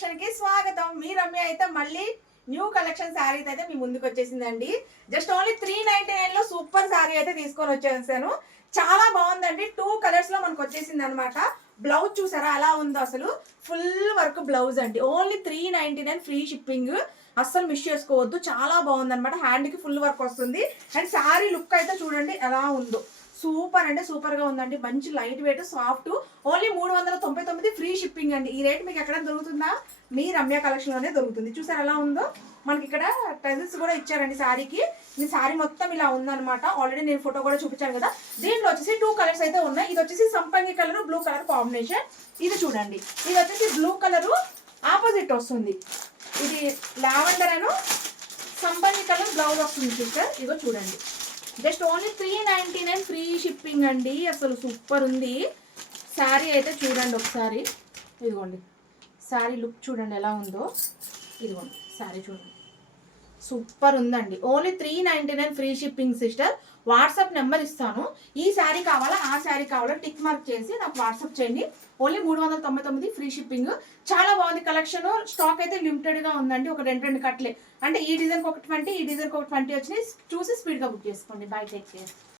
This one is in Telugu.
కలెక్షన్ కి స్వాగతం. మీ రమ్య అయితే మళ్ళీ న్యూ కలెక్షన్ శారీ అయితే మీ ముందుకు వచ్చేసిందండి. జస్ట్ ఓన్లీ 399 లో సూపర్ శారీ అయితే తీసుకొని వచ్చేసాను. చాలా బాగుందండి. 2 కలర్స్ లో మనకు వచ్చేసింది అనమాట. బ్లౌజ్ చూసారా అలా ఉందో, అసలు ఫుల్ వర్క్ బ్లౌజ్ అండి. Only 399 free shipping. అస్సలు మిస్ చేసుకోవద్దు. చాలా బాగుంది అనమాట. హ్యాండ్ కి ఫుల్ వర్క్ వస్తుంది. అండ్ శారీ లుక్ అయితే చూడండి ఎలా ఉందో. సూపర్ అంటే సూపర్ గా ఉందండి. మంచి light weight soft. Only 399 free shipping అండి. ఈ రేట్ మీకు ఎక్కడ దొరుకుతుందా? మీ రమ్య కలెక్షన్ లోనే దొరుకుతుంది. చూసారు ఎలా ఉందో. మనకి ఇక్కడ టెజిల్స్ కూడా ఇచ్చారండి శారీకి. ఈ శారీ మొత్తం ఇలా ఉందన్నమాట. ఆల్రెడీ నేను ఫోటో కూడా చూపించాను కదా. దీంట్లో వచ్చేసి 2 కలర్స్ అయితే ఉన్నాయి. ఇది వచ్చేసి సంపంగి కలర్ బ్లూ కలర్ కాంబినేషన్. ఇది చూడండి, ఇది వచ్చేసి బ్లూ కలర్ ఆపోజిట్ వస్తుంది. ఇది లావెండర్ అను సంపంగి కలర్ బ్లౌజ్ వస్తుంది సిస్టర్. ఇదో చూడండి. జస్ట్ ఓన్లీ 399 ఫ్రీ షిప్పింగ్ అండి. అసలు సూపర్ ఉంది శారీ అయితే. చూడండి ఒకసారి. ఇదిగోండి శారీ లుక్ చూడండి ఎలా ఉందో. ఇదిగోండి శారీ చూడండి, సూపర్ ఉందండి. Only 399 free shipping sister. WhatsApp number ఇస్తాను. ఈ శారీ కావాలా ఆ శారీ కావాలా టిక్ మార్క్ చేసి నాకు వాట్సాప్ చేయండి. Only 399 free shipping. చాలా బాగుంది కలెక్షన్. స్టాక్ అయితే లిమిటెడ్గా ఉందండి. ఒక రెండు కట్లే అంటే ఈ డిజైన్కి ఒక 20, ఈ డిజైన్కి ఒక 20 వచ్చినాయి. చూసి స్పీడ్గా బుక్ చేసుకోండి. By, take care.